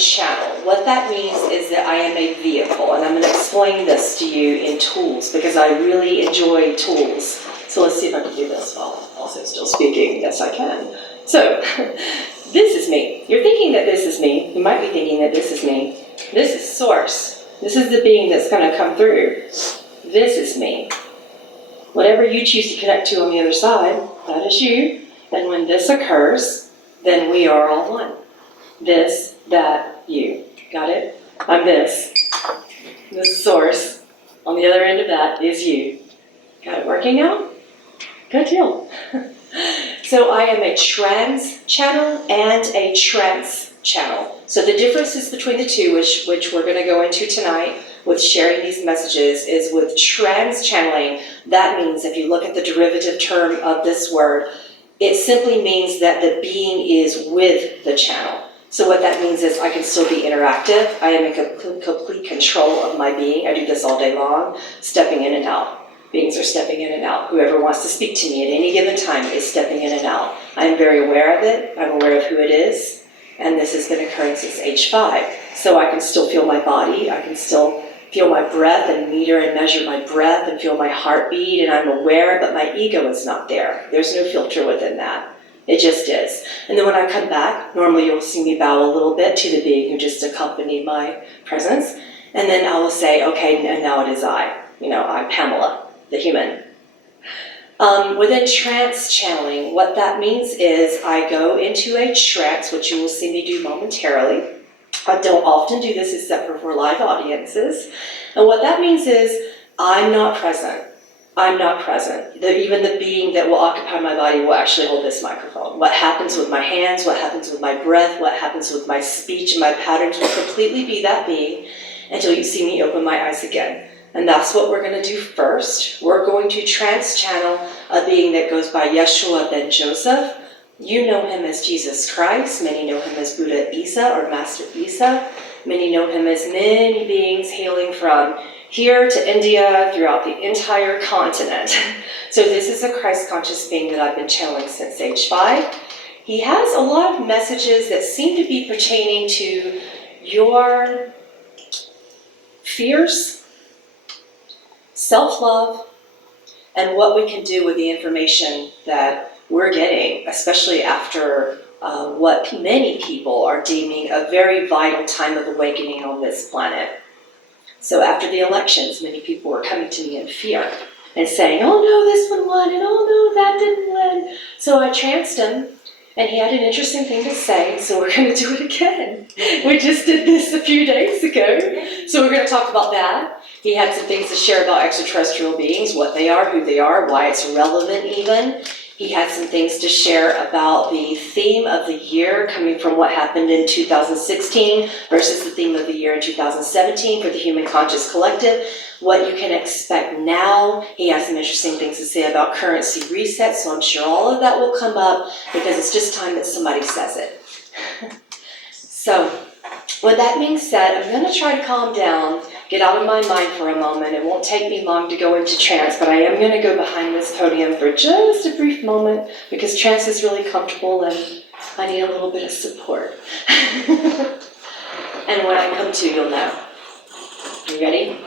channel. What that means is that I am a vehicle, and I'm going to explain this to you in tools because I really enjoy tools. So let's see if I can do this while also still speaking. Yes, I can. So this is me. You're thinking that this is me. You might be thinking that this is me. This is source. This is the being that's going to come through. This is me. Whatever you choose to connect to on the other side, that is you. And when this occurs, then we are all one. This, that, you. Got it? I'm this. The source. On the other end of that is you. Got it working out? Good deal. So I am a trans channel and a trance channel. So the differences between the two, which we're going to go into tonight with sharing these messages, is with trans channeling. That means, if you look at the derivative term of this word, it simply means that the being is with the channel. So what that means is I can still be interactive. I am in complete control of my being. I do this all day long, stepping in and out. Beings are stepping in and out. Whoever wants to speak to me at any given time is stepping in and out. I am very aware of it. I'm aware of who it is. And this has been occurring since age 5. So I can still feel my body. I can still feel my breath and meter and measure my breath and feel my heartbeat. And I'm aware, but my ego is not there. There's no filter within that. It just is. And then when I come back, normally you'll see me bow a little bit to the being who just accompanied my presence. And then I will say, okay, and now it is I. I'm Pamela, the human. Within trance channeling, what that means is I go into a trance, which you will see me do momentarily. I don't often do this except for live audiences. And what that means is I'm not present. I'm not present. Even the being that will occupy my body will actually hold this microphone. What happens with my hands, what happens with my breath, what happens with my speech and my patterns will completely be that being until you see me open my eyes again. And that's what we're going to do first. We're going to trance channel a being that goes by Yeshua Ben Joseph. You know him as Jesus Christ. Many know him as Buddha Isa or Master Isa. Many know him as many beings hailing from here to India, throughout the entire continent. So this is a Christ-conscious being that I've been channeling since age 5. He has a lot of messages that seem to be pertaining to your fears, self-love, and what we can do with the information that we're getting, especially after what many people are deeming a very vital time of awakening on this planet. So after the elections, many people were coming to me in fear and saying, oh no, this one won, and oh no, that didn't win. So I tranced him, and he had an interesting thing to say, so we're going to do it again. We just did this a few days ago, so we're going to talk about that. He had some things to share about extraterrestrial beings, what they are, who they are, why it's relevant even. He had some things to share about the theme of the year coming from what happened in 2016 versus the theme of the year in 2017 for the Human Conscious Collective, what you can expect now. He has some interesting things to say about currency reset, so I'm sure all of that will come up because it's just time that somebody says it. So, with that being said, I'm going to try to calm down, get out of my mind for a moment. It won't take me long to go into trance, but I am going to go behind this podium for just a brief moment because trance is really comfortable and I need a little bit of support. And when I come to, you'll know. You ready?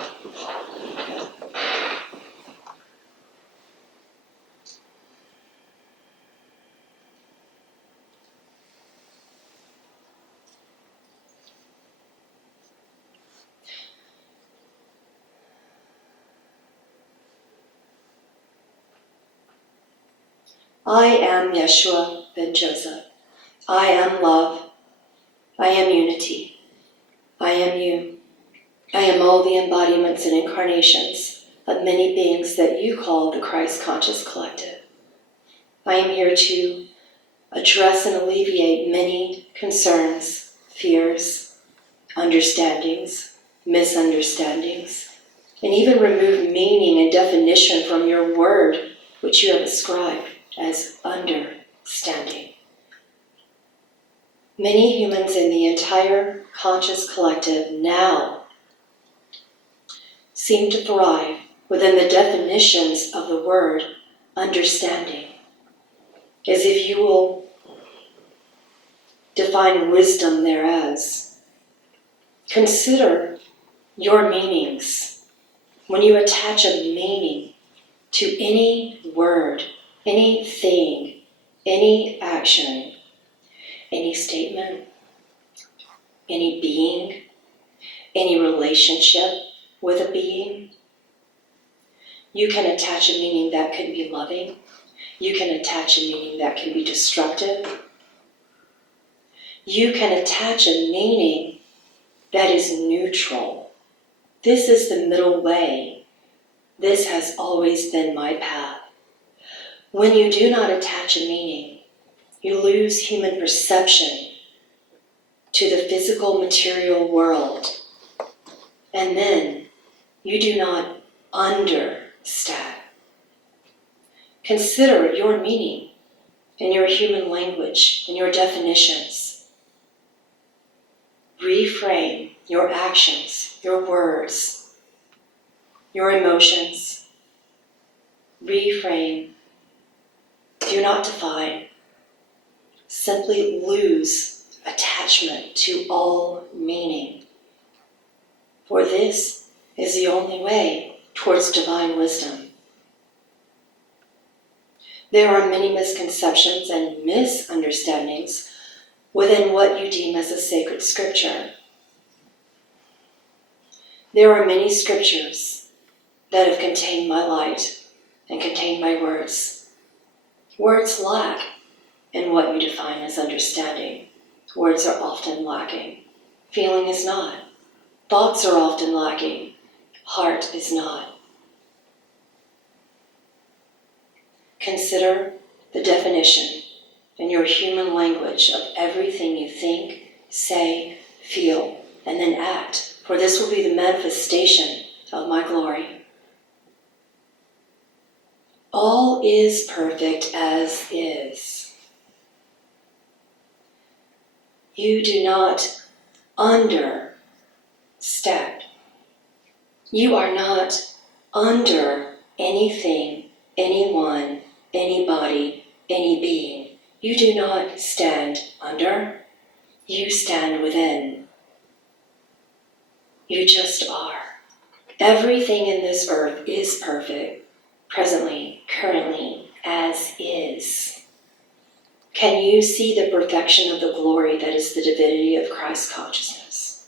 I am Yeshua Ben Joseph. I am love. I am unity. I am you. I am all the embodiments and incarnations of many beings that you call the Christ Conscious Collective. I am here to address and alleviate many concerns, fears, understandings, misunderstandings, and even remove meaning and definition from your word, which you have ascribed as understanding. Many humans in the entire conscious collective now seem to thrive within the definitions of the word understanding, as if you will define wisdom there as Consider your meanings. When you attach a meaning to any word, anything, any action, any statement, any being, any relationship with a being, you can attach a meaning that can be loving. You can attach a meaning that can be destructive. You can attach a meaning that is neutral. This is the middle way. This has always been my path. When you do not attach a meaning, you lose human perception to the physical material world. And then you do not understand. Consider your meaning in your human language, in your definitions. Reframe your actions, your words, your emotions. Reframe. Do not define. Simply lose attachment to all meaning. For this is the only way towards divine wisdom. There are many misconceptions and misunderstandings within what you deem as a sacred scripture. There are many scriptures that have contained my light and contained my words. Words lack in what you define as understanding. Words are often lacking. Feeling is not. Thoughts are often lacking. Heart is not. Consider the definition in your human language of everything you think, say, feel, and then act, for this will be the manifestation of my glory. All is perfect as is. You do not understand. You are not under anything, anyone, anybody, any being. You do not stand under. You stand within. You just are. Everything in this earth is perfect, presently, currently, as is. Can you see the perfection of the glory that is the divinity of Christ consciousness?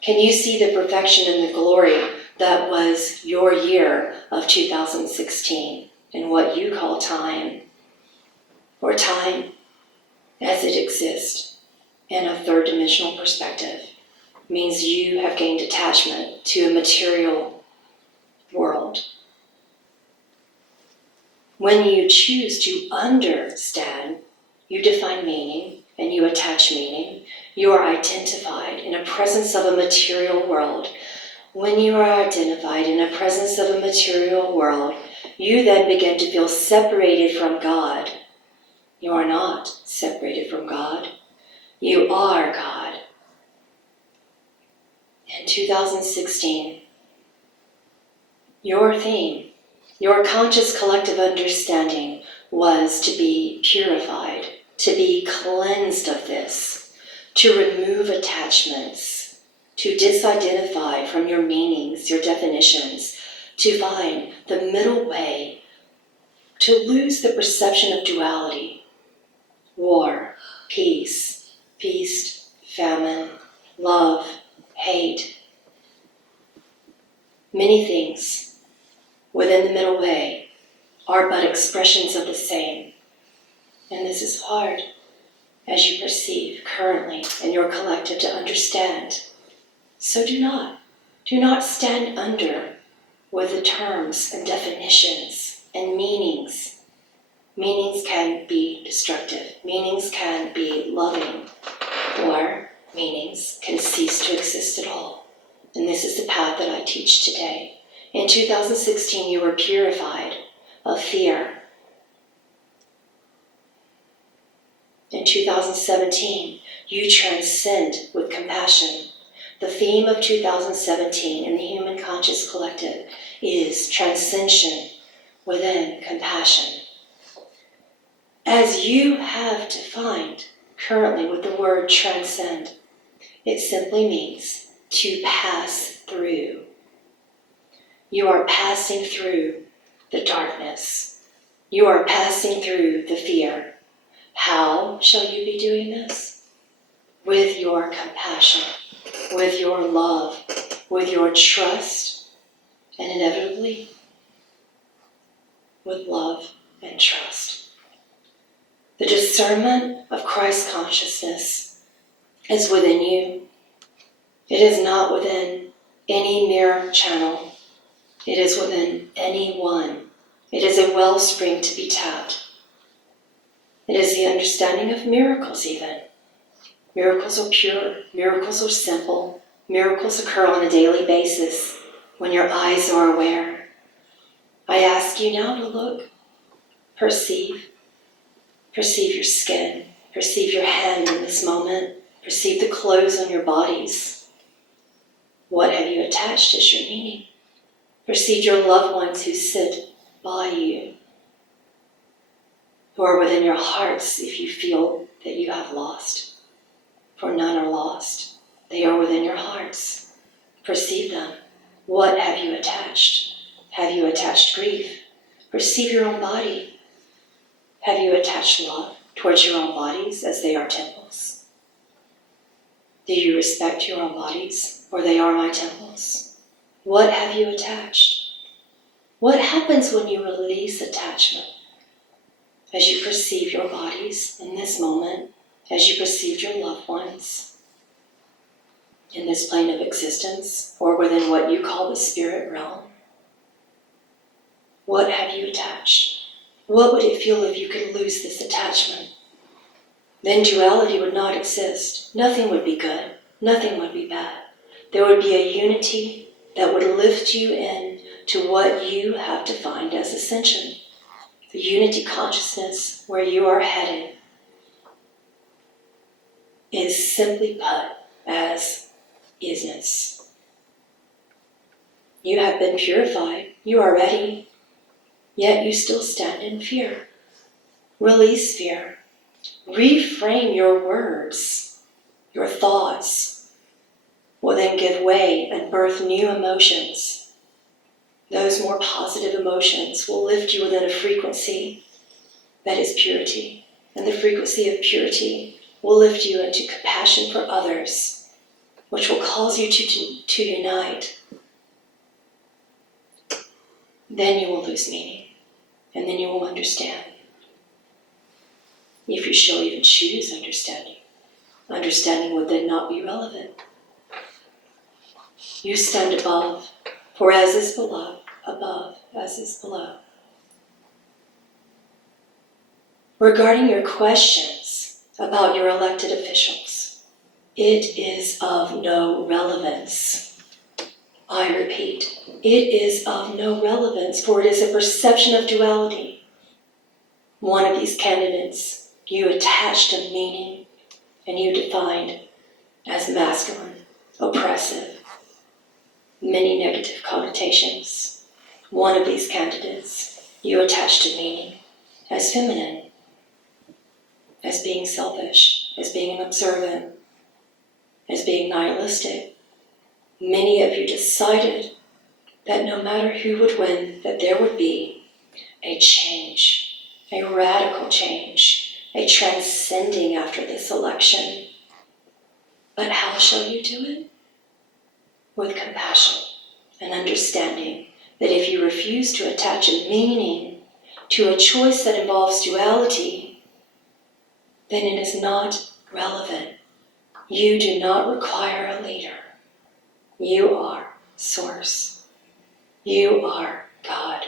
Can you see the perfection and the glory that was your year of 2016 in what you call time, or time as it exists in a third dimensional perspective? Means you have gained attachment to a material world. When you choose to understand, you define meaning and you attach meaning. You are identified in a presence of a material world. When you are identified in a presence of a material world, you then begin to feel separated from God. You are not separated from God. You are God. In 2016, your theme, your conscious collective understanding was to be purified, to be cleansed of this, to remove attachments, to disidentify from your meanings, your definitions, to find the middle way, to lose the perception of duality, war, peace, feast, famine, love, hate. Many things within the middle way are but expressions of the same. And this is hard, as you perceive currently in your collective, to understand. So do not stand under with the terms and definitions and meanings. Meanings can be destructive. Meanings can be loving. Or meanings can cease to exist at all. And this is the path that I teach today. In 2016, you were purified of fear. In 2017, you transcend with compassion. The theme of 2017 in the Human Conscious Collective is transcension within compassion. As you have defined currently with the word transcend, it simply means to pass through. You are passing through the darkness. You are passing through the fear. How shall you be doing this? With your compassion, with your love, with your trust, and inevitably, with love and trust. The discernment of Christ consciousness is within you. It is not within any mere channel. It is within anyone. It is a wellspring to be tapped. It is the understanding of miracles even. Miracles are pure. Miracles are simple. Miracles occur on a daily basis when your eyes are aware. I ask you now to look, perceive. Perceive your skin. Perceive your hand in this moment. Perceive the clothes on your bodies. What have you attached as your meaning? Perceive your loved ones who sit by you, who are within your hearts if you feel that you have lost. For none are lost. They are within your hearts. Perceive them. What have you attached? Have you attached grief? Perceive your own body. Have you attached love towards your own bodies as they are temples? Do you respect your own bodies, or they are my temples? What have you attached? What happens when you release attachment? As you perceive your bodies in this moment, as you perceive your loved ones in this plane of existence, or within what you call the spirit realm, what have you attached? What would it feel if you could lose this attachment? Then duality would not exist. Nothing would be good. Nothing would be bad. There would be a unity that would lift you in to what you have defined as ascension. The unity consciousness where you are headed is simply put as isness. You have been purified. You are ready. Yet you still stand in fear. Release fear. Reframe your words. Your thoughts will then give way and birth new emotions. Those more positive emotions will lift you within a frequency that is purity. And the frequency of purity will lift you into compassion for others, which will cause you to unite. Then you will lose meaning, and then you will understand. If you shall even choose understanding, understanding would then not be relevant. You stand above, for as is below, above as is below. Regarding your questions about your elected officials, it is of no relevance. I repeat, it is of no relevance, for it is a perception of duality. One of these candidates you attached a meaning and you defined as masculine, oppressive, many negative connotations. One of these candidates you attached a meaning as feminine, as being selfish, as being observant, as being nihilistic. Many of you decided that no matter who would win, that there would be a change, a radical change, a transcending after this election. But how shall you do it? With compassion and understanding that if you refuse to attach a meaning to a choice that involves duality, then it is not relevant. You do not require a leader. You are Source. You are God.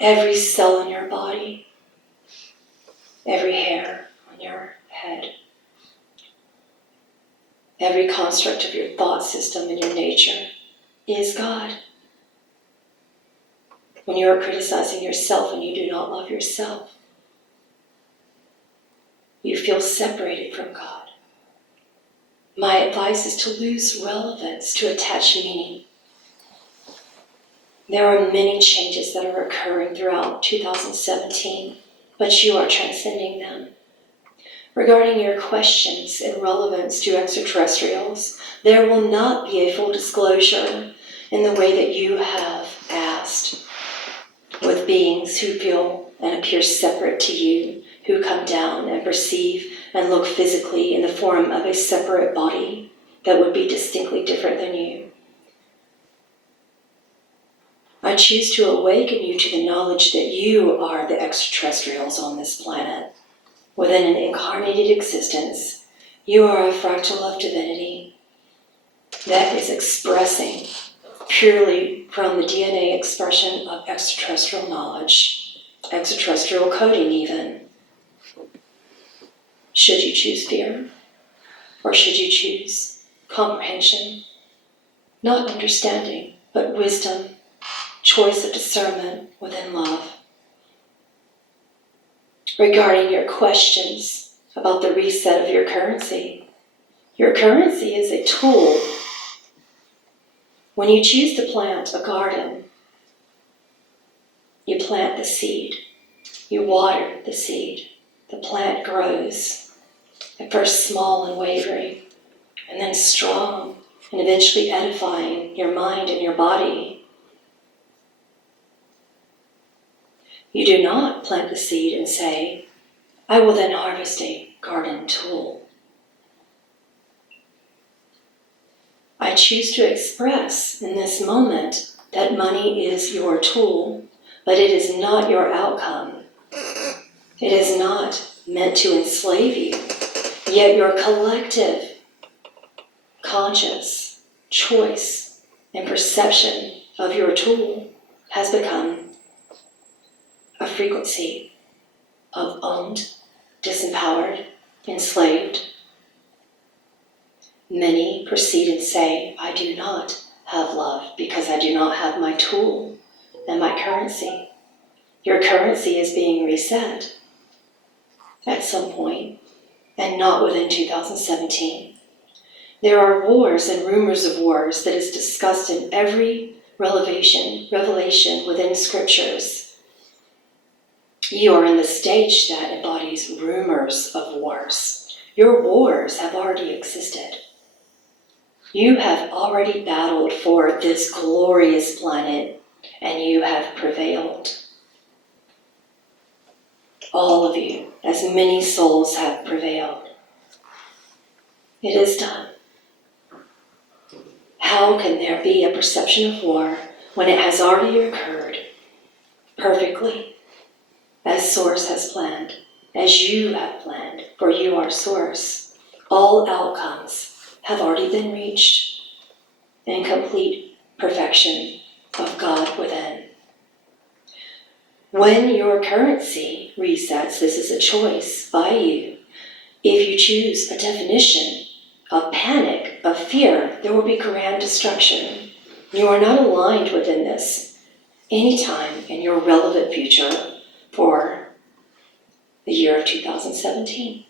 Every cell in your body, every hair on your head, every construct of your thought system and your nature is God. When you are criticizing yourself and you do not love yourself, you feel separated from God. My advice is to lose relevance, to attach meaning. There are many changes that are occurring throughout 2017, but you are transcending them. Regarding your questions in relevance to extraterrestrials, there will not be a full disclosure in the way that you have asked with beings who feel and appear separate to you, who come down and perceive and look physically in the form of a separate body that would be distinctly different than you. I choose to awaken you to the knowledge that you are the extraterrestrials on this planet. Within an incarnated existence, you are a fractal of divinity that is expressing purely from the DNA expression of extraterrestrial knowledge, extraterrestrial coding even. Should you choose fear, or should you choose comprehension, not understanding, but wisdom, choice of discernment within love. Regarding your questions about the reset of your currency is a tool. When you choose to plant a garden, you plant the seed, you water the seed, the plant grows, at first small and wavering, and then strong, and eventually edifying your mind and your body. You do not plant the seed and say, I will then harvest a garden tool. I choose to express in this moment that money is your tool, but it is not your outcome. It is not meant to enslave you, yet your collective conscious choice and perception of your tool has become a frequency of owned, disempowered, enslaved. Many proceed and say, I do not have love because I do not have my tool and my currency. Your currency is being reset at some point, and not within 2017. There are wars and rumors of wars that is discussed in every revelation within scriptures. You are in the stage that embodies rumors of wars. Your wars have already existed. You have already battled for this glorious planet, and you have prevailed. All of you, as many souls have prevailed. It is done. How can there be a perception of war when it has already occurred perfectly, as Source has planned, as you have planned, for you are Source? All outcomes have already been reached in complete perfection of God within. When your currency resets, this is a choice by you. If you choose a definition of panic, of fear, there will be grand destruction. You are not aligned within this anytime in your relevant future for the year of 2017.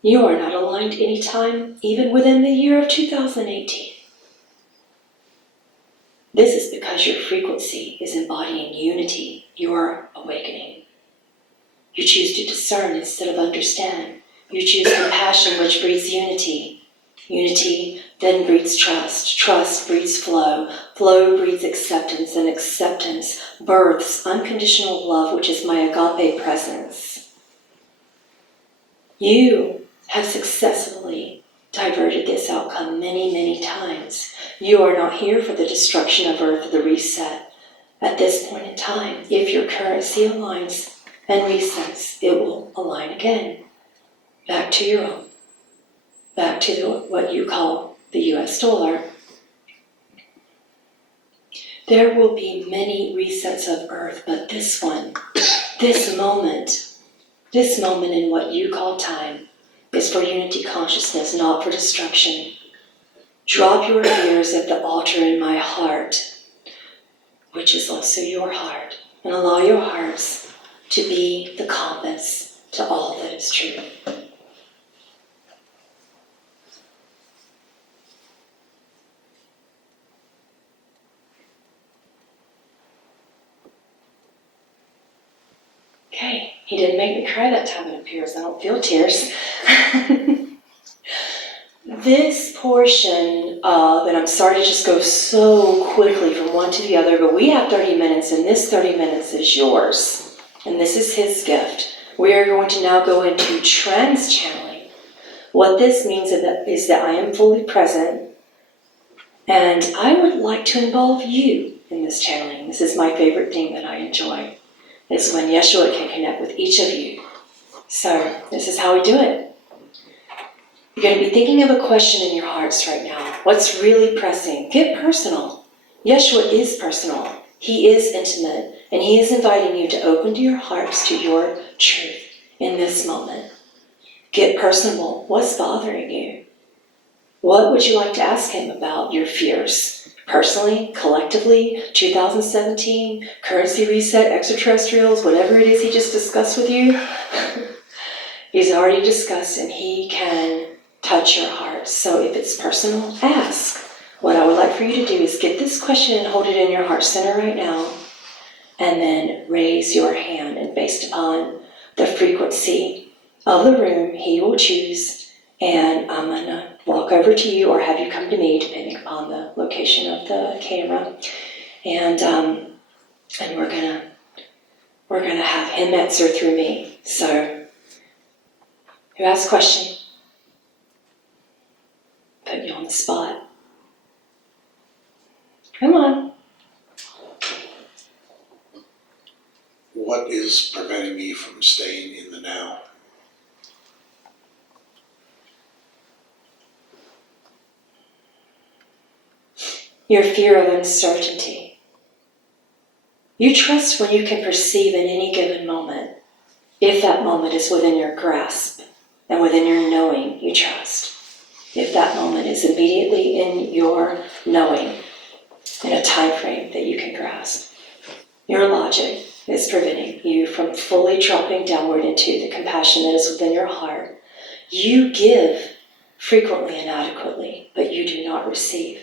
You are not aligned anytime even within the year of 2018. This is because your frequency is embodying unity, your awakening. You choose to discern instead of understand. You choose compassion, which breeds unity. Unity then breeds trust. Trust breeds flow. Flow breeds acceptance, and acceptance births unconditional love, which is my agape presence. You have successfully diverted this outcome many, many times. You are not here for the destruction of Earth, the reset. At this point in time, if your currency aligns and resets, it will align again. Back to your own. Back to what you call the US dollar. There will be many resets of Earth, but this one, this moment in what you call time, is for unity consciousness, not for destruction. Drop your fears at the altar in my heart, which is also your heart, and allow your hearts to be the compass to all that is true. Okay, he didn't make me cry that time, it appears. I don't feel tears. This portion and I'm sorry to just go so quickly from one to the other, but we have 30 minutes, and this 30 minutes is yours. And this is his gift. We are going to now go into trance channeling. What this means is that I am fully present, and I would like to involve you in this channeling. This is my favorite thing that I enjoy. It's when Yeshua can connect with each of you. So this is how we do it. You're going to be thinking of a question in your hearts right now. What's really pressing? Get personal. Yeshua is personal. He is intimate. And he is inviting you to open to your hearts to your truth in this moment. Get personable. What's bothering you? What would you like to ask him about your fears? Personally, collectively, 2017, currency reset, extraterrestrials, whatever it is he just discussed with you. He's already discussed, and he can touch your heart. So if it's personal, ask. What I would like for you to do is get this question and hold it in your heart center right now, and then raise your hand, and based upon the frequency of the room, he will choose, and I'm going to walk over to you or have you come to me, depending upon the location of the camera, and we're gonna have him answer through me. So, who has a question? Putting you on the spot. Come on. What is preventing me from staying in the now? Your fear of uncertainty. You trust when you can perceive in any given moment. If that moment is within your grasp and within your knowing, you trust. If that moment is immediately in your knowing, in a time frame that you can grasp. Your logic is preventing you from fully dropping downward into the compassion that is within your heart. You give frequently and adequately, but you do not receive.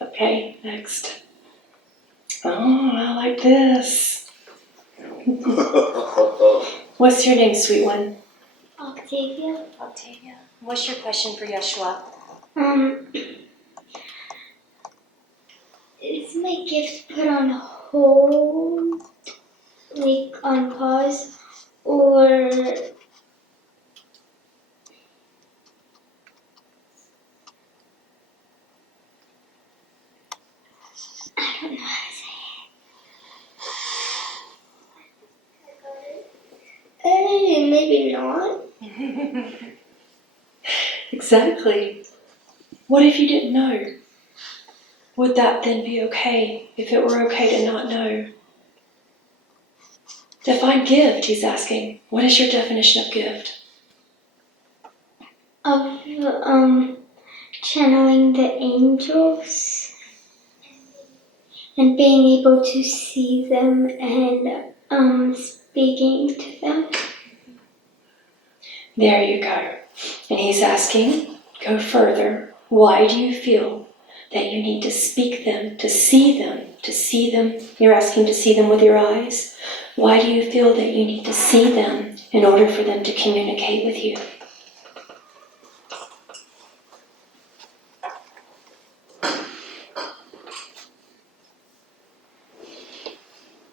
Okay, next. Oh, I like this. What's your name, sweet one? Octavia. Octavia. What's your question for Yeshua? Is my gift put on hold, like on pause, or I don't know how to say it. Maybe not. Exactly. What if you didn't know? Would that then be okay, if it were okay to not know? Define gift, he's asking. What is your definition of gift? Of channeling the angels and being able to see them and speaking to them. There you go. And he's asking, go further. Why do you feel that you need to speak them, to see them, to see them? You're asking to see them with your eyes. Why do you feel that you need to see them in order for them to communicate with you?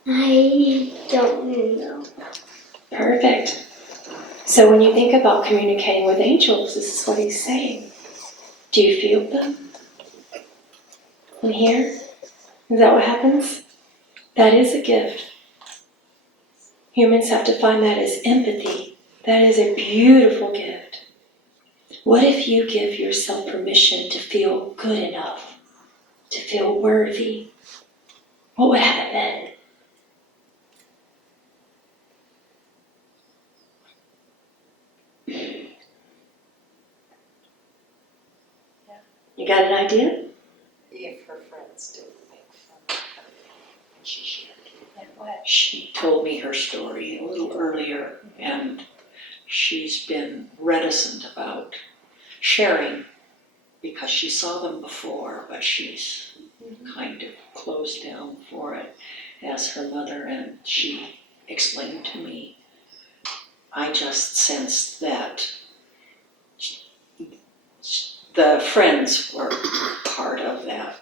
I don't know. Perfect. So when you think about communicating with angels, this is what he's saying. Do you feel them? In here? Is that what happens? That is a gift. Humans have to find that as empathy. That is a beautiful gift. What if you give yourself permission to feel good enough, to feel worthy? What would happen then? You got an idea? If her friends didn't make fun of her, and she shared. Yeah, go ahead. She told me her story a little earlier, and she's been reticent about sharing because she saw them before, but she's kind of closed down for it. as her mother, and she explained to me. I just sensed that the friends were part of that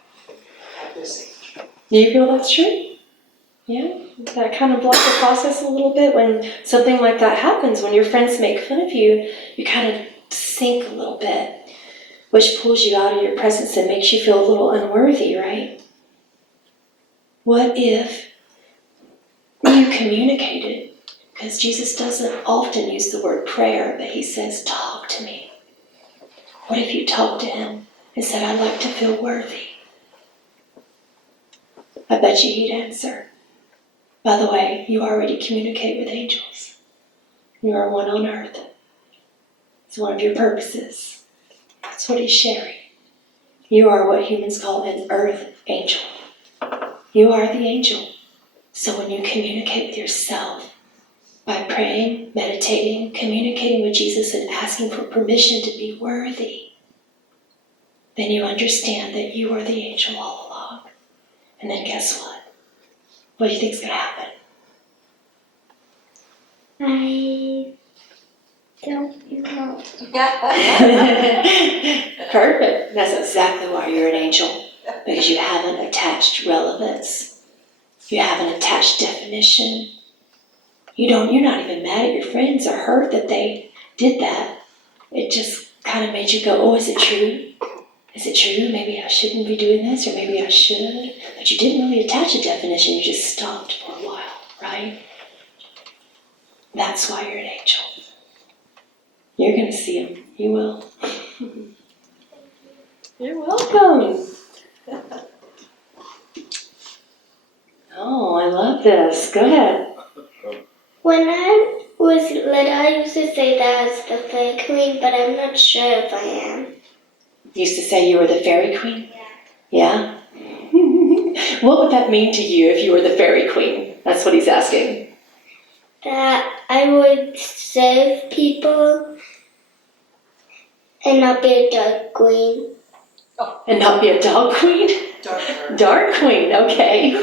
at this age. Do you feel that's true? Yeah? That kind of blocks the process a little bit when something like that happens. When your friends make fun of you, you kind of sink a little bit, which pulls you out of your presence and makes you feel a little unworthy, right? What if you communicated? Because Jesus doesn't often use the word prayer, but he says, talk to me. What if you talked to him and said, I'd like to feel worthy? I bet you he'd answer. By the way, you already communicate with angels. You are one on earth. It's one of your purposes. That's what he's sharing. You are what humans call an earth angel. You are the angel. So when you communicate with yourself, by praying, meditating, communicating with Jesus and asking for permission to be worthy, then you understand that you are the angel all along. And then guess what? What do you think is going to happen? I don't know. Perfect. That's exactly why you're an angel. Because you haven't attached relevance. You haven't attached definition. You're not even mad at your friends or hurt that they did that. It just kind of made you go, oh, is it true? Is it true? Maybe I shouldn't be doing this, or maybe I should. But you didn't really attach a definition. You just stopped for a while, right? That's why you're an angel. You're going to see him. You will. You're welcome. Oh, I love this. Go ahead. When I was little, I used to say that I was the fairy queen, but I'm not sure if I am. You used to say you were the fairy queen? Yeah? What would that mean to you if you were the fairy queen? That's what he's asking. That I would save people and not be a dark queen. And not be a dog queen? Darker. Dark queen, okay.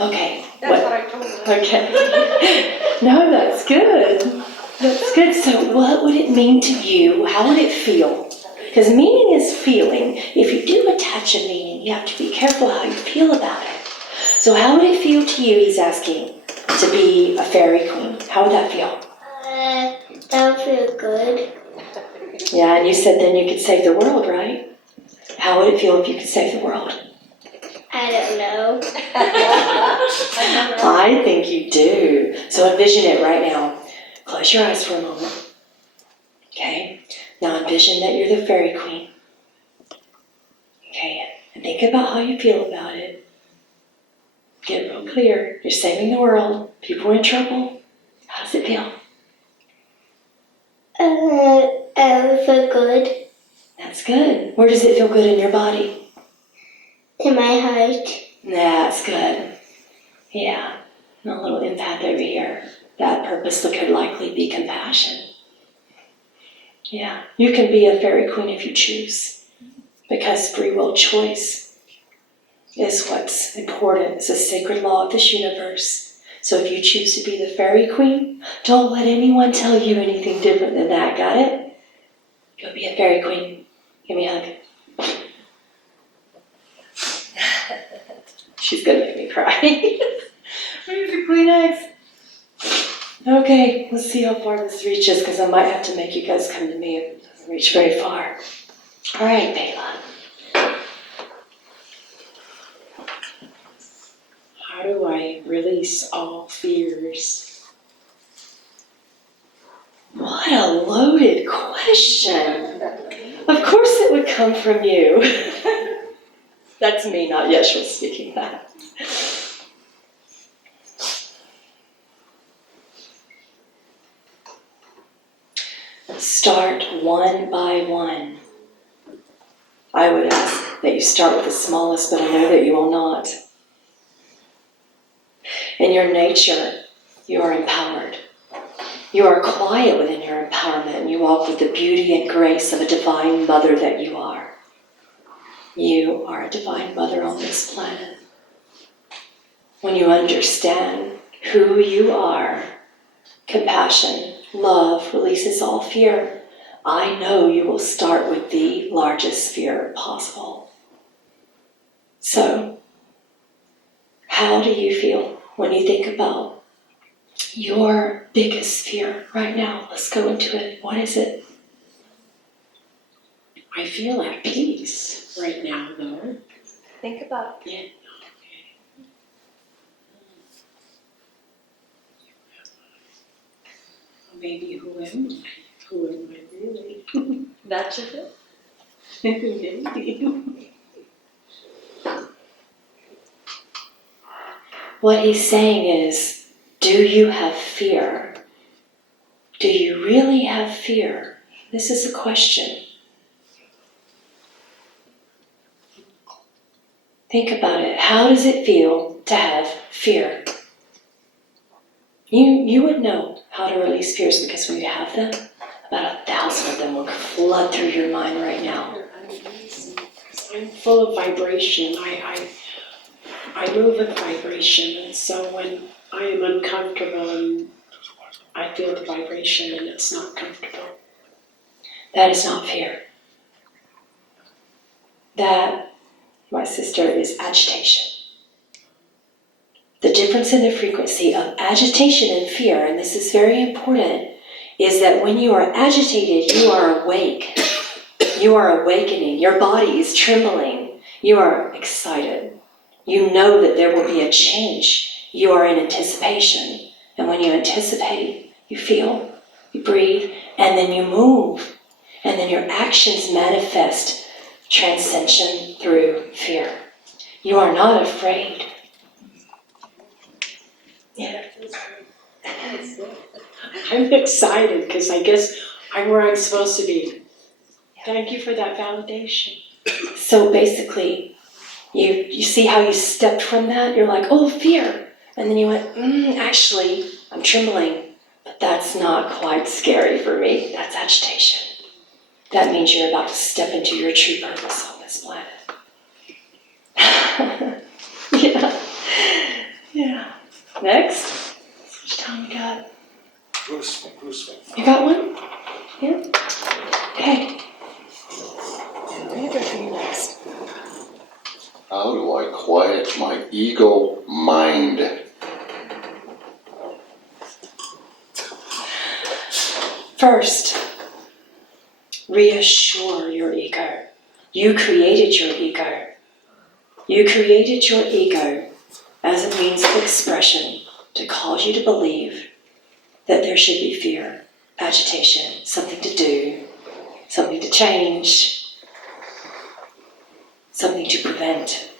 Okay. That's what I told her. Okay. No, that's good. That's good. So what would it mean to you? How would it feel? Because meaning is feeling. If you do attach a meaning, you have to be careful how you feel about it. So how would it feel to you, he's asking, to be a fairy queen? How would that feel? That would feel good. Yeah, and you said then you could save the world, right? How would it feel if you could save the world? I don't know. I think you do. So envision it right now. Close your eyes for a moment. Okay? Now envision that you're the fairy queen. Okay? And think about how you feel about it. Get real clear. You're saving the world. People are in trouble. How does it feel? I would feel good That's good. Where does it feel good in your body? in my heart. That's good. Yeah. And a little empath over here. That purpose could likely be compassion. Yeah. You can be a fairy queen if you choose. Because free will choice is what's important. It's a sacred law of this universe. So if you choose to be the fairy queen, don't let anyone tell you anything different than that. Got it? Go be a fairy queen. Give me a hug. She's gonna make me cry. Where's your Kleenex? Okay, let's see how far this reaches, because I might have to make you guys come to me if it doesn't reach very far. All right, Bela. How do I release all fears? What a loaded question. Of course it would come from you. That's me, not Yeshua speaking that. Start one by one. I would ask that you start with the smallest, but I know that you will not. In your nature, you are empowered. You are quiet within your empowerment, and you walk with the beauty and grace of a divine mother that you are. You are a divine mother on this planet. when you understand who you are, compassion, love releases all fear. I know you will start with the largest fear possible. So, how do you feel when you think about your biggest fear right now? Let's go into it. What is it? I feel at peace right now, though. Think about Yeah. Maybe who am I? Who am I really? that's it. Maybe. What he's saying is, do you have fear? Do you really have fear? This is a question. Think about it. How does it feel to have fear? You would know how to release fears because when you have them, about 1,000 of them will flood through your mind right now. I'm full of vibration. I move with vibration, and so when I am uncomfortable and I feel the vibration and it's not comfortable. That is not fear. That, my sister, is agitation. The difference in the frequency of agitation and fear, and this is very important, is that when you are agitated, you are awake. You are awakening. Your body is trembling. You are excited. You know that there will be a change. You are in anticipation. And when you anticipate, you feel, you breathe, and then you move. And then your actions manifest transcension through fear. You are not afraid. Yeah. I'm excited because I guess I'm where I'm supposed to be. Thank you for that validation. So basically, you see how you stepped from that? You're like, oh, fear. And then you went, actually, I'm trembling. But that's not quite scary for me. That's agitation. That means you're about to step into your true purpose on this planet. Yeah. Yeah. Next. How much time we got? Bruce. You got one? Yeah? Okay. I'm gonna go for you next. How do I quiet my ego mind? First, reassure your ego. You created your ego. You created your ego as a means of expression to cause you to believe that there should be fear, agitation, something to do, something to change, something to prevent.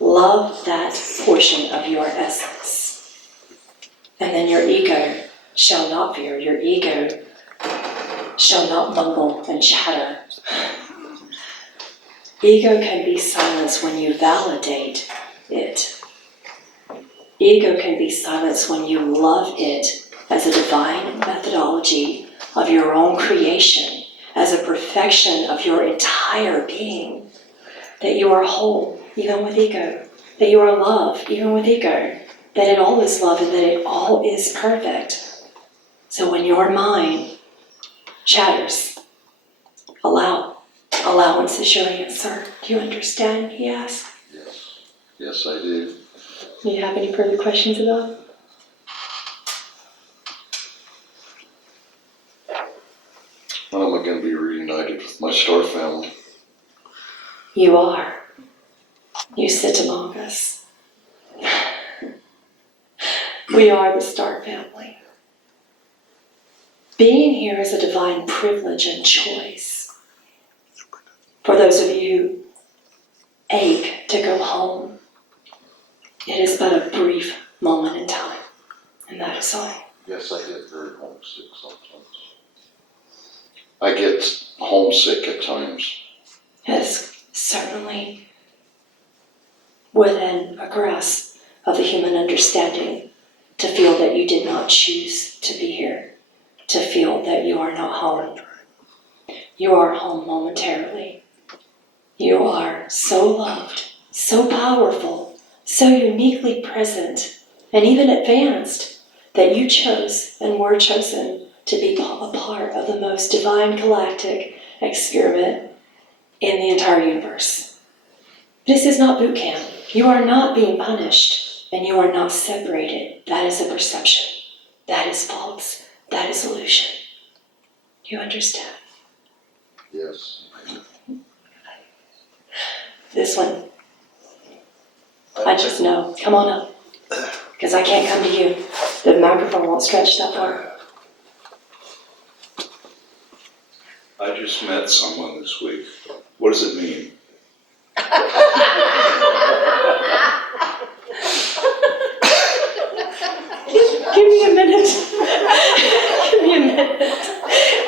Love that portion of your essence. And then your ego shall not fear. Your ego shall not mumble and chatter. Ego can be silenced when you validate it. Ego can be silenced when you love it as a divine methodology of your own creation, as a perfection of your entire being. That you are whole, even with ego. That you are love, even with ego. That it all is love and that it all is perfect. So when your mind chatters, allowance is your answer. Do you understand? He asked. Yes, I do. Do you have any further questions about it? When am I going to be reunited with my star family? You are. You sit among us. We are the Star family. Being here is a divine privilege and choice. For those of you who ache to go home, it is but a brief moment in time, and that is all. Yes, I get very homesick sometimes. I get homesick at times. It is certainly within a grasp of the human understanding to feel that you did not choose to be here, to feel that you are not home. You are home momentarily. You are so loved, so powerful, so uniquely present and even advanced that you chose and were chosen to be a part of the most divine galactic experiment in the entire universe. This is not boot camp. You are not being punished, and you are not separated. That is a perception. That is false. That is illusion. Do you understand? Yes. This one, I just know. Come on up, because I can't come to you. The microphone won't stretch that far. I just met someone this week. What does it mean? Give me a minute. Give me a minute.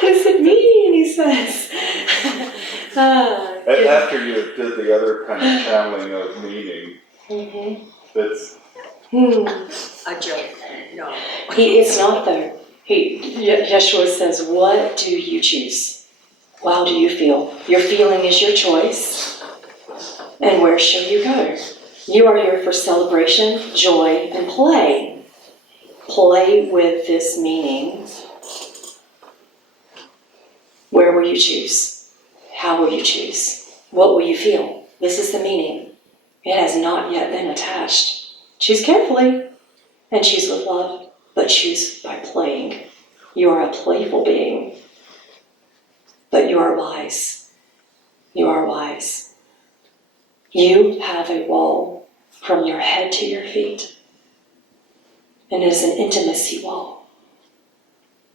What does it mean, he says. After you did the other kind of channeling of meaning, that's A joke, no. It's not there. Yeshua says, what do you choose? How do you feel? Your feeling is your choice. And where shall you go? You are here for celebration, joy, and play. Play with this meaning. Where will you choose? How will you choose? What will you feel? This is the meaning. It has not yet been attached. Choose carefully and choose with love, but choose by playing. You are a playful being, but you are wise. You are wise. You have a wall from your head to your feet, and it is an intimacy wall.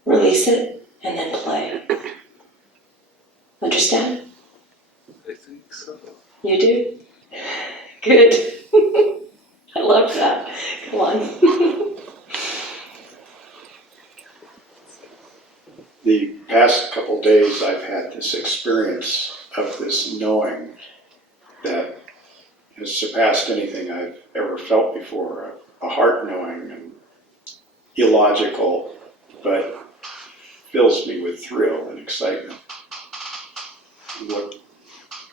Release it and then play. Understand? I think so. You do? Good. I love that. Come on. The past couple days I've had this experience of this knowing that has surpassed anything I've ever felt before. A heart knowing and illogical, but fills me with thrill and excitement. What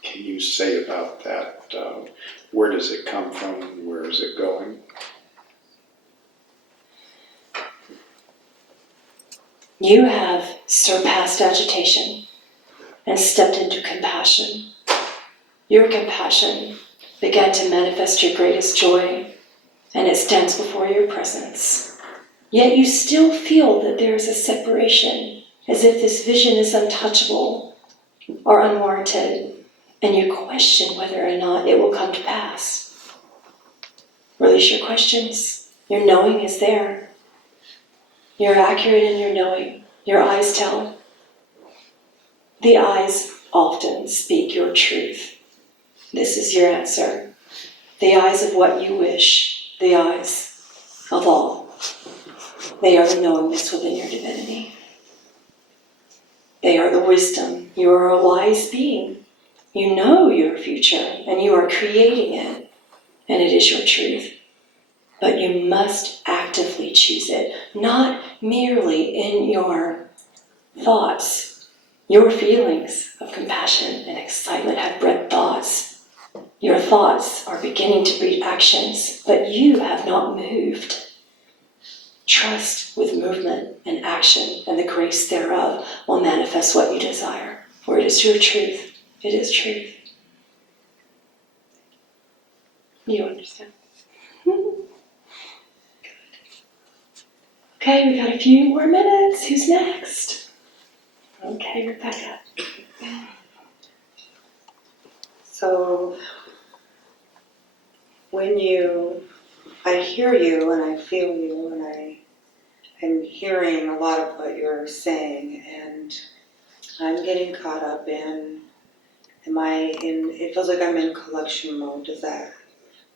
can you say about that? Where does it come from? Where is it going? You have surpassed agitation and stepped into compassion. Your compassion began to manifest your greatest joy, and it stands before your presence. Yet you still feel that there is a separation, as if this vision is untouchable or unwarranted, and you question whether or not it will come to pass. Release your questions. Your knowing is there. You're accurate in your knowing. Your eyes tell. The eyes often speak your truth. This is your answer. The eyes of what you wish. The eyes of all. They are the knowingness within your divinity. They are the wisdom. You are a wise being. You know your future, and you are creating it, and it is your truth. But you must actively choose it, not merely in your thoughts. Your feelings of compassion and excitement have bred thoughts. Your thoughts are beginning to breed actions, but you have not moved. Trust with movement and action, and the grace thereof will manifest what you desire. For it is your truth. It is truth. You understand? Okay, we got a few more minutes. Who's next? Okay, Rebecca. So I hear you and I feel you and I'm hearing a lot of what you're saying, and I'm getting caught up in, it feels like I'm in collection mode. Is that,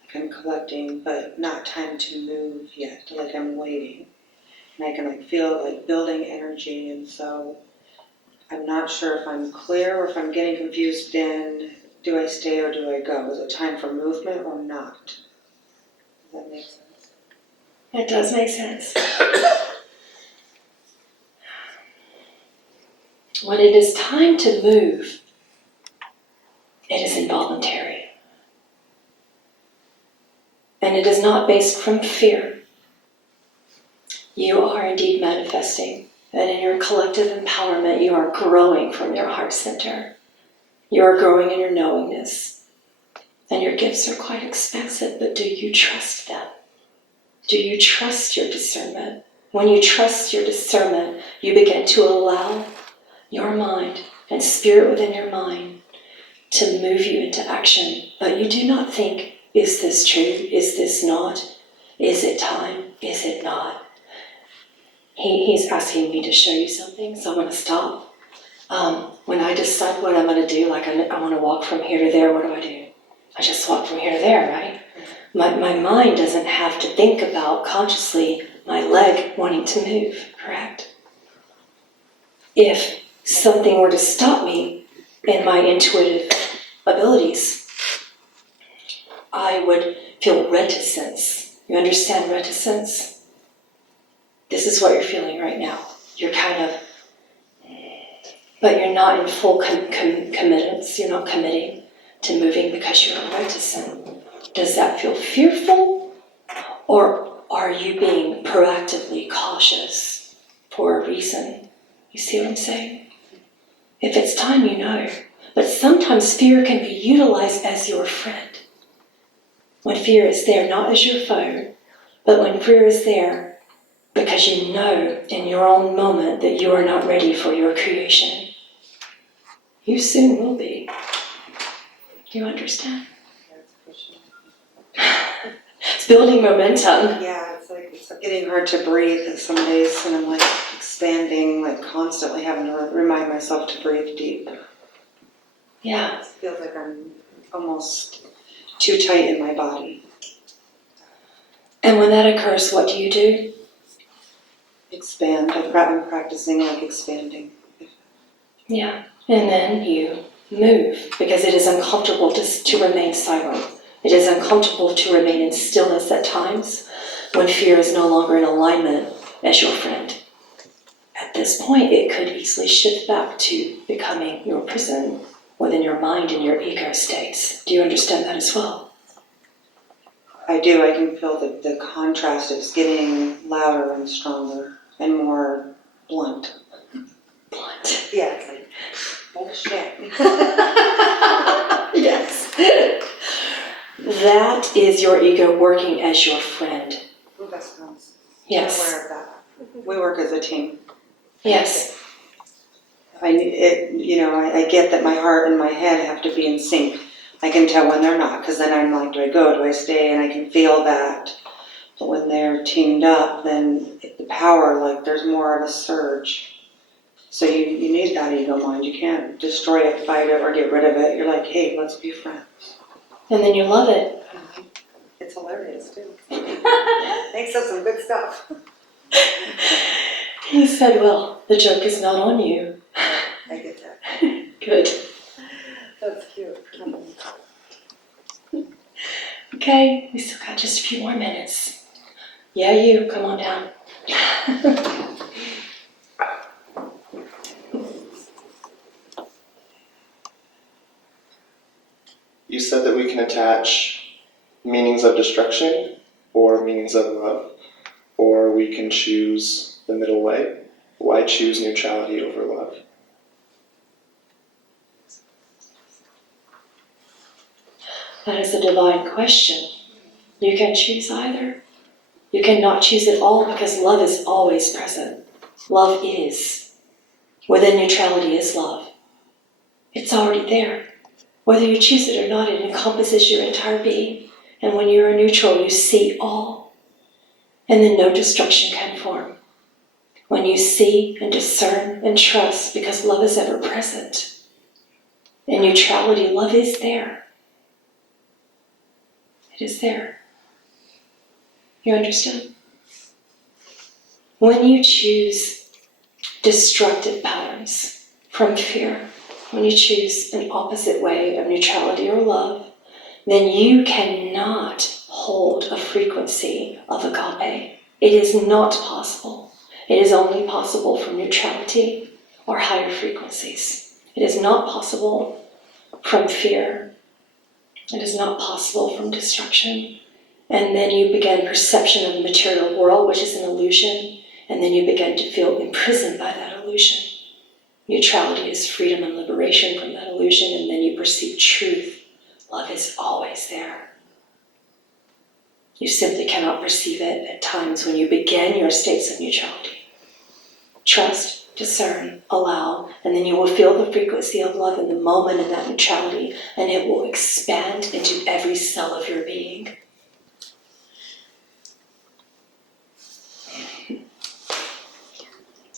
like I'm collecting, but not time to move yet, like I'm waiting. And I can feel building energy, and so I'm not sure if I'm clear or if I'm getting confused in, do I stay or do I go? Is it time for movement or not? Does that make sense? It does make sense. When it is time to move, it is involuntary. And and it is not based from fear. You are indeed manifesting, and in your collective empowerment, you are growing from your heart center. You are growing in your knowingness, and your gifts are quite expansive, but do you trust them? Do you trust your discernment? When you trust your discernment, you begin to allow your mind and spirit within your mind to move you into action. But you do not think, is this true? Is this not? Is it time? Is it not? He's asking me to show you something, so I'm going to stop. When I decide what I'm going to do, like I want to walk from here to there, what do? I just walk from here to there, right? My mind doesn't have to think about consciously my leg wanting to move, correct? If something were to stop me in my intuitive abilities, I would feel reticence. You understand reticence? This is what you're feeling right now. You're kind of, but you're not in full committance. You're not committing to moving because you're reticent. Does that feel fearful? Or are you being proactively cautious for a reason? You see what I'm saying? If it's time, you know. But sometimes fear can be utilized as your friend. When fear is there, not as your foe, but when fear is there because you know in your own moment that you are not ready for your creation. You soon will be. You understand? It's building momentum. Yeah, it's getting hard to breathe some days, and I'm like expanding, like constantly having to remind myself to breathe deep. Yeah. It feels like I'm almost too tight in my body. And when that occurs, what do? Expand. I'm practicing like expanding. Yeah. And then you move, because it is uncomfortable to remain silent. It is uncomfortable to remain in stillness at times when fear is no longer in alignment as your friend. At this point, it could easily shift back to becoming your prison within your mind and your ego states. Do you understand that as well? I do. I can feel the contrast. It's getting louder and stronger and more blunt. Blunt. Yeah, it's like bullshit. Yes. That is your ego working as your friend. Ooh, that sounds. Yes. I'm aware of that. We work as a team. Yes. I get that my heart and my head have to be in sync. I can tell when they're not, because then I'm like, do I go, do I stay? And I can feel that. But when they're teamed up, then the power, like there's more of a surge. So you need that ego mind. You can't destroy it, fight it, or get rid of it. You're like, hey, let's be friends. And then you love it. It's hilarious, too. Makes us some good stuff. He said, well, the joke is not on you. I get that. Good. That's cute. Okay, we still got just a few more minutes. Yeah, you, come on down. You said that we can attach meanings of destruction or meanings of love, or we can choose the middle way. Why choose neutrality over love? That is a divine question. You can choose either. You cannot choose it all because love is always present. Love is. Within neutrality is love. It's already there. Whether you choose it or not, it encompasses your entire being. And when you are neutral, you see all. And then no destruction can form. When you see and discern and trust, because love is ever present. In neutrality, love is there. It is there. You understand? When you choose destructive patterns from fear, when you choose an opposite way of neutrality or love, then you cannot hold a frequency of agape. It is not possible. It is only possible from neutrality or higher frequencies. It is not possible from fear. It is not possible from destruction. And then you begin perception of the material world, which is an illusion, and then you begin to feel imprisoned by that illusion. Neutrality is freedom and liberation from that illusion, and then you perceive truth. Love is always there. You simply cannot perceive it at times when you begin your states of neutrality. Trust, discern, allow, and then you will feel the frequency of love in the moment in that neutrality, and it will expand into every cell of your being.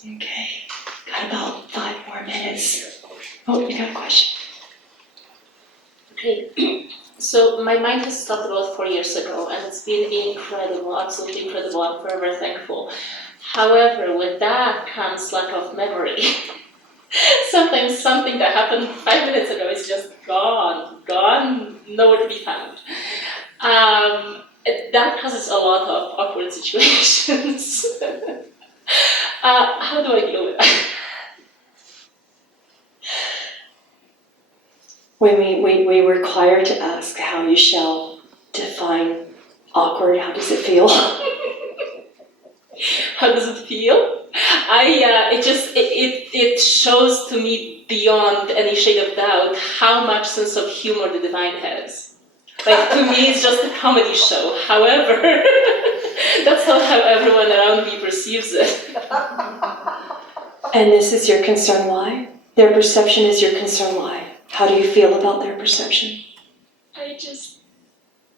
Okay, got about 5 more minutes. Oh, you got a question? Okay, so my mind has stopped about 4 years ago, and it's been incredible, absolutely incredible. I'm forever thankful. However, with that comes lack of memory. Sometimes something that happened 5 minutes ago is just gone, nowhere to be found. That causes a lot of awkward situations. How do I deal with that? We require to ask how you shall define awkward. How does it feel? How does it feel? It shows to me beyond any shade of doubt how much sense of humor the divine has. Like, to me, it's just a comedy show. However, that's not how everyone around me perceives it. And this is your concern why? Their perception is your concern why? How do you feel about their perception? I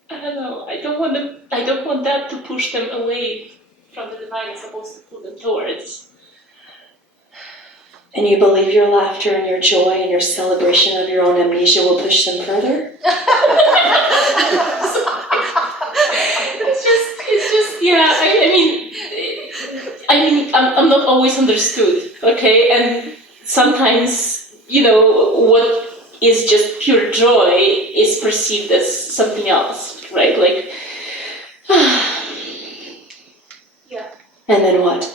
don't know. I don't want that to push them away from the divine. It's supposed to pull them towards. And you believe your laughter and your joy and your celebration of your own amnesia will push them further? It's just, yeah, I mean, I'm not always understood, okay? And sometimes, what is just pure joy is perceived as something else, right? Like, yeah. And then what?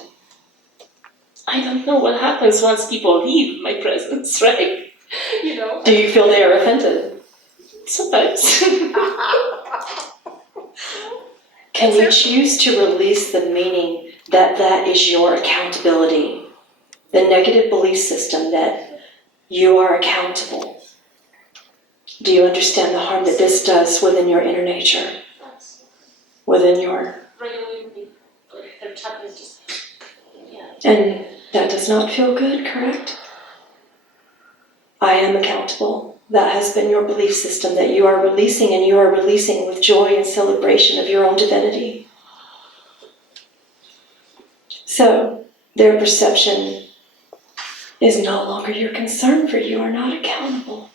I don't know what happens once people leave my presence, right? Do you feel they are offended? Sometimes. Can you choose to release the meaning that is your accountability? The negative belief system that you are accountable. Do you understand the harm that this does within your inner nature? Within your... Regularly, their chat is just, yeah. And that does not feel good, correct? I am accountable. That has been your belief system that you are releasing, and you are releasing with joy and celebration of your own divinity. So, their perception is no longer your concern, for you are not accountable.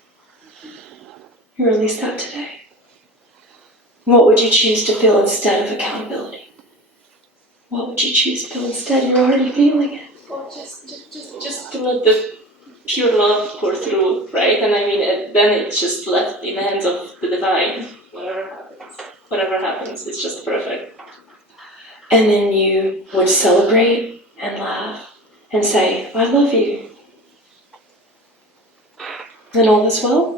You release that today. What would you choose to feel instead of accountability? What would you choose to feel instead? You're already feeling it. Well, just to let the pure love pour through, right? And then it's just left in the hands of the divine. Whatever happens, it's just perfect. And then you would celebrate and laugh and say, I love you. And all is well?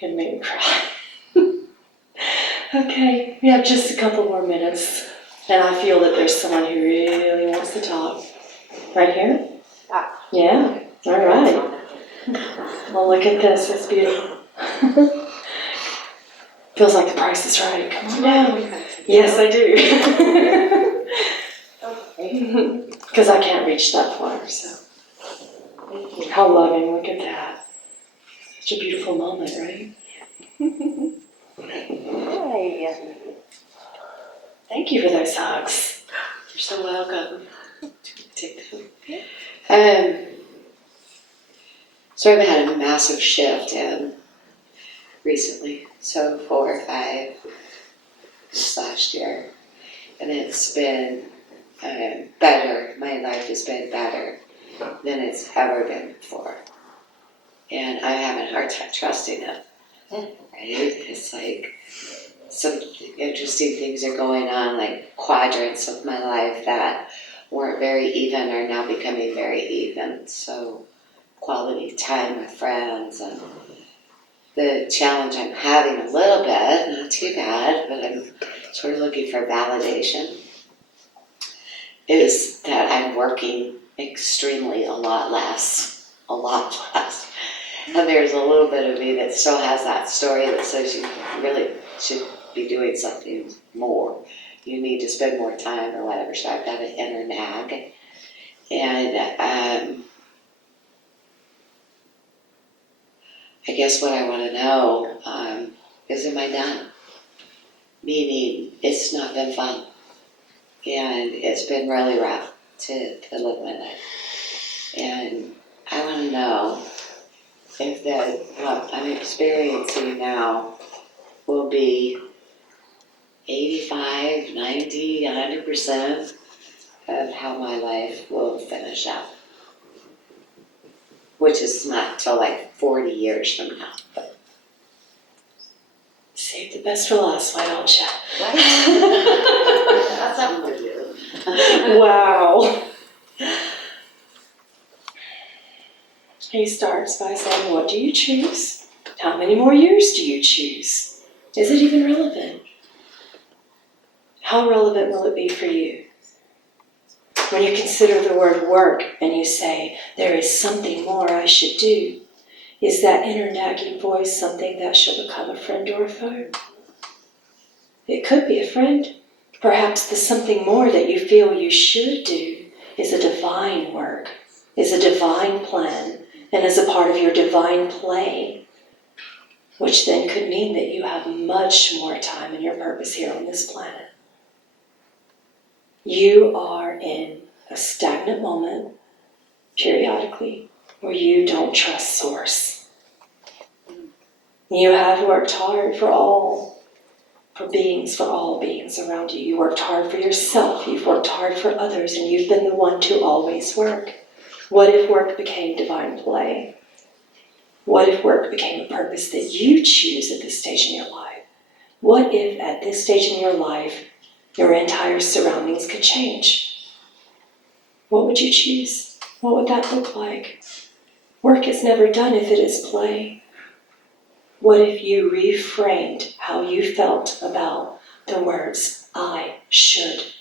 Gonna make me cry. Okay, we have just a couple more minutes, and I feel that there's someone who really wants to talk. Right here? Yeah, all right. Well, look at this, it's beautiful. Feels like the price is right. Come on down. Yes, I do. Because I can't reach that far, so. How loving, look at that. Such a beautiful moment, right? Hi. Thank you for those hugs. You're so welcome. Take the food. So I've had a massive shift recently, so 4 or 5 this last year, and it's been better. My life has been better than it's ever been before. And I'm having a hard time trusting it. Right? It's like some interesting things are going on, like quadrants of my life that weren't very even are now becoming very even. So quality time with friends, and the challenge I'm having a little bit, not too bad, but I'm sort of looking for validation, is that I'm working extremely a lot less. And there's a little bit of me that still has that story that says you really should be doing something more. You need to spend more time or whatever. So I've got an inner nag. And I guess what I want to know is, am I done? Meaning, it's not been fun. And it's been really rough to live my life. And I want to know if that what I'm experiencing now will be 85, 90, 100% of how my life will finish up. Which is not till like 40 years from now. But Save the best for last, why don't you? that's something to do. Wow. He starts by saying, what do you choose? How many more years do you choose? Is it even relevant? How relevant will it be for you? When you consider the word work and you say, there is something more I should do, is that inner nagging voice something that shall become a friend or a foe? It could be a friend. Perhaps the something more that you feel you should do is a divine work, is a divine plan, and is a part of your divine play, which then could mean that you have much more time in your purpose here on this planet. You are in a stagnant moment, periodically, where you don't trust Source. You have worked hard for all beings around you. You worked hard for yourself, you've worked hard for others, and you've been the one to always work. What if work became divine play? What if work became a purpose that you choose at this stage in your life? What if at this stage in your life, your entire surroundings could change? What would you choose? What would that look like? Work is never done if it is play. What if you reframed how you felt about the words, I should,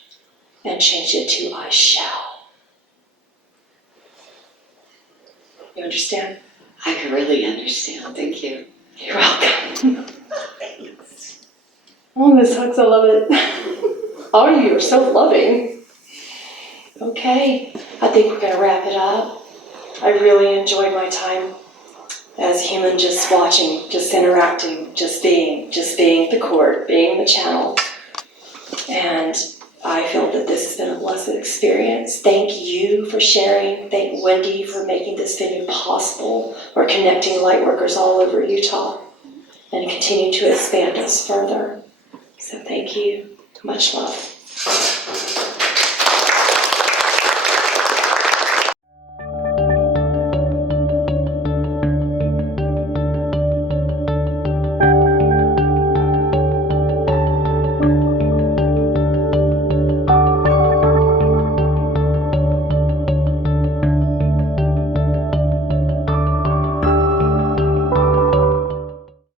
and changed it to I shall? You understand? I really understand. Thank you. You're welcome. Oh, Miss Hooks, I love it. Oh, you're so loving. Okay, I think we're going to wrap it up. I really enjoyed my time as human, just watching, just interacting, just being the court, being the channel. And I feel that this has been a blessed experience. Thank you for sharing. Thank Wendy for making this venue possible. We're connecting light workers all over Utah and continue to expand us further. So thank you. Much love.